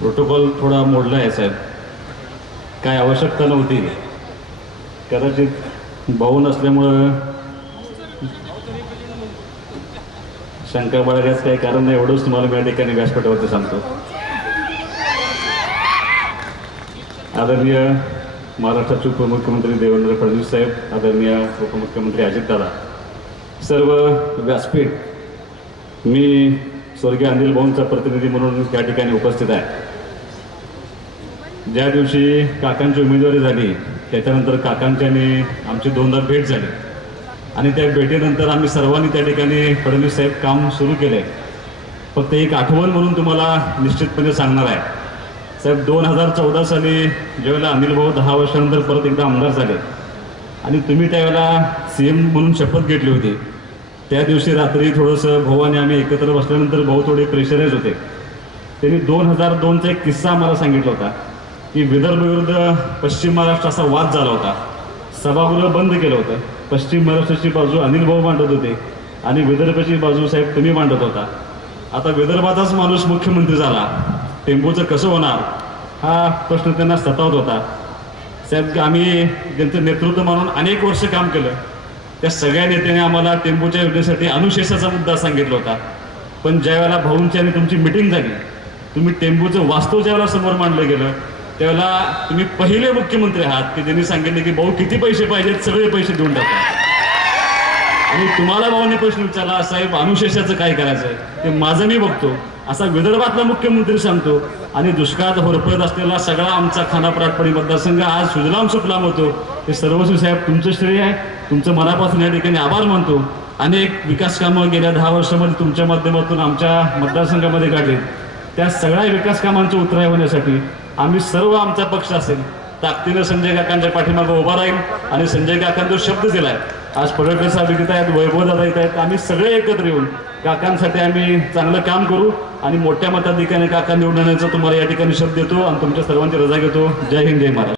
Protocol थोडा मोडला आहे साहेब. काय आवश्यकता नव्हती. कदाचित भाऊ नसल्यामुळं शंका बाळगायचं काही कारण नाही. एवढंच तुम्हाला मी या ठिकाणी व्यासपीठावरती सांगतो. आदरणीय महाराष्ट्राचे उपमुख्यमंत्री देवेंद्र फडणवीस साहेब, आदरणीय उपमुख्यमंत्री अजितदादा, सर्व व्यासपीठ, मी स्वर्गीय अनिल भाऊंचा प्रतिनिधी म्हणून या ठिकाणी उपस्थित आहे. ज्या दिवशी काकांची उमेदवारी झाली त्याच्यानंतर काकांच्याने आमची दोनदा भेट झाली आणि त्या भेटीनंतर आम्ही सर्वांनी त्या ठिकाणी फडणवीस साहेब काम सुरू केले. फक्त एक आठवण म्हणून तुम्हाला निश्चितपणे सांगणार आहे साहेब. 2014 साली ज्यावेळेला अनिल भाऊ 10 वर्षानंतर परत एकदा आमदार झाले आणि तुम्ही त्यावेळेला CM म्हणून शपथ घेतली होती, त्या दिवशी रात्री थोडंसं भाऊ आणि आम्ही एकत्र बसल्यानंतर भाऊ थोडे प्रेशराईज होते. त्यांनी 2002चा एक किस्सा आम्हाला सांगितला होता की विदर्भ विरुद्ध पश्चिम महाराष्ट्र असा वाद झाला होता. सभागृह बंद केलं होतं. पश्चिम महाराष्ट्राची बाजू अनिल भाऊ मांडत होते आणि विदर्भाची बाजू साहेब तुम्ही मांडत होता. आता विदर्भाचाच माणूस मुख्यमंत्री झाला, टेंबूचं कसं होणार हा प्रश्न त्यांना सतावत होता. साहेब आम्ही ज्यांचं नेतृत्व म्हणून अनेक वर्ष काम केलं त्या सगळ्या नेत्याने आम्हाला टेंबूच्या योजनेसाठी अनुशेषाचा मुद्दा सांगितला होता. पण ज्यावेळेला भाऊंची आणि तुमची मिटिंग झाली, तुम्ही टेंबूचं वास्तव ज्यावेळेला समोर मांडलं गेलं त्यावेळेला तुम्ही पहिले मुख्यमंत्री आहात की ज्यांनी सांगितले की भाऊ किती पैसे पाहिजेत सगळे पैसे देऊन टाका. आणि तुम्हाला भाऊने प्रश्न विचारला साहेब अनुशेषाचं काय करायचं ते माझं मी बघतो असा विदर्भातला मुख्यमंत्री सांगतो आणि दुष्काळात होरपळत असलेला सगळा आमचा खानापूर मतदारसंघ आज सुजलाम सुफलाम होतो. हे सर्वस्वी साहेब तुमचं श्रेय आहे. तुमचं मनापासून या ठिकाणी आभार मानतो. अनेक विकास कामं गेल्या 10 वर्षामध्ये तुमच्या माध्यमातून आमच्या मतदारसंघामध्ये काढले. त्या सगळ्या विकास कामांचं उतराई होण्यासाठी आम्ही सर्व आमचा पक्ष असेल ताकदीनं संजय काकांच्या पाठीमागं उभा राहील आणि संजय काकांचा जो शब्द दिलाय, आज पडळकर साहेब इथं आहेत, वैभवदादा इथं आहेत, आम्ही सगळे एकत्र येऊन काकांसाठी आम्ही चांगलं काम करू आणि मोठ्या मताधिकाने काका निवडून आणण्याचा तुम्हाला या ठिकाणी शब्द देतो आणि तुमच्या सर्वांची रजा घेतो. जय हिंद, जय महाराष्ट्र.